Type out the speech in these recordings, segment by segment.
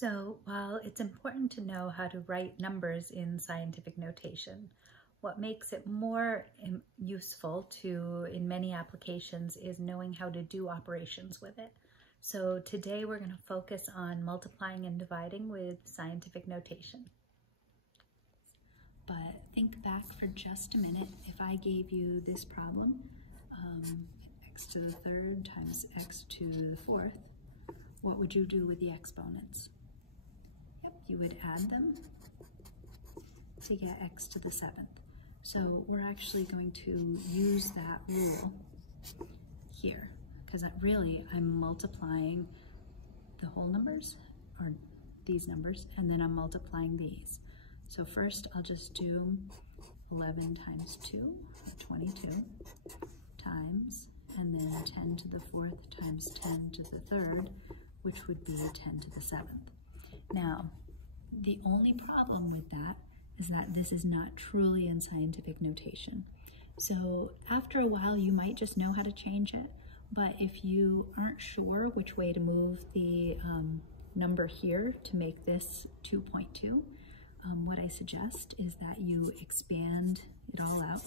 So while it's important to know how to write numbers in scientific notation, what makes it more useful in many applications is knowing how to do operations with it. So today we're going to focus on multiplying and dividing with scientific notation. But think back for just a minute. If I gave you this problem, x to the third times x to the fourth, what would you do with the exponents? Yep, you would add them to get x to the seventh. So we're actually going to use that rule here, because really I'm multiplying the whole numbers, or these numbers, and then I'm multiplying these. So first I'll just do 11 times 2, 22, times, and then 10 to the fourth times 10 to the third, which would be 10 to the seventh. Now, the only problem with that is that this is not truly in scientific notation. So after a while, you might just know how to change it, but if you aren't sure which way to move the number here to make this 2.2, what I suggest is that you expand it all out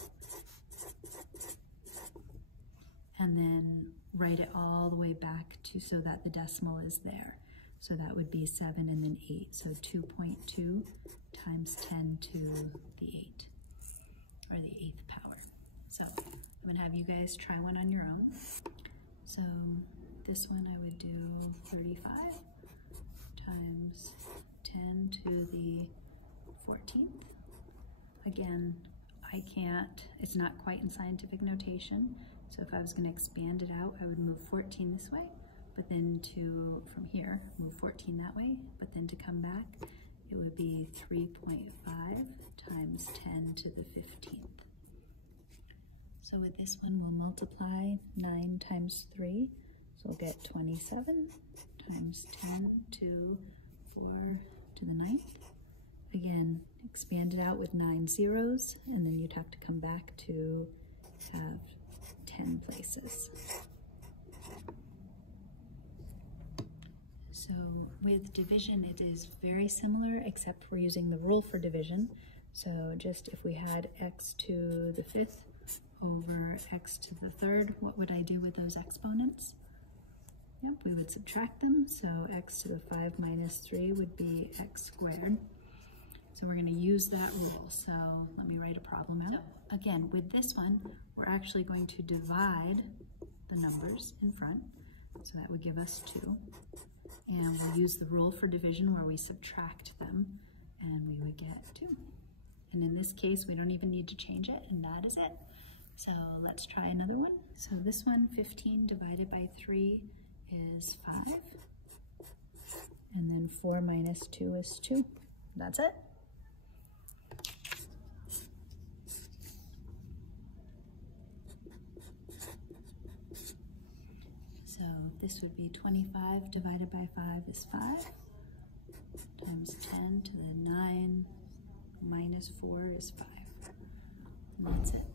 and then write it all the way back to so that the decimal is there. So that would be 7 and then 8. So 2.2 times 10 to the 8, or the 8th power. So I'm going to have you guys try one on your own. So this one I would do 35 times 10 to the 14th. Again, I can't, it's not quite in scientific notation. So if I was going to expand it out, I would move 14 this way, but then from here, move 14 that way, but then to come back, it would be 3.5 times 10 to the 15th. So with this one, we'll multiply 9 times 3, so we'll get 27 times 10 to 4 to the 9th. Again, expand it out with 9 zeros, and then you'd have to come back to have 10 places. So with division, it is very similar, except we're using the rule for division. So just if we had x to the 5th over x to the 3rd, what would I do with those exponents? Yep, we would subtract them. So x to the 5 minus 3 would be x squared. So we're going to use that rule. So let me write a problem out. So again, with this one, we're actually going to divide the numbers in front. So that would give us 2. And we'll use the rule for division where we subtract them, and we would get 2. And in this case, we don't even need to change it, and that is it. So let's try another one. So this one, 15 divided by 3 is 5. And then 4 minus 2 is 2. That's it. So this would be 25 divided by 5 is 5, times 10 to the 9 minus 4 is 5. And that's it.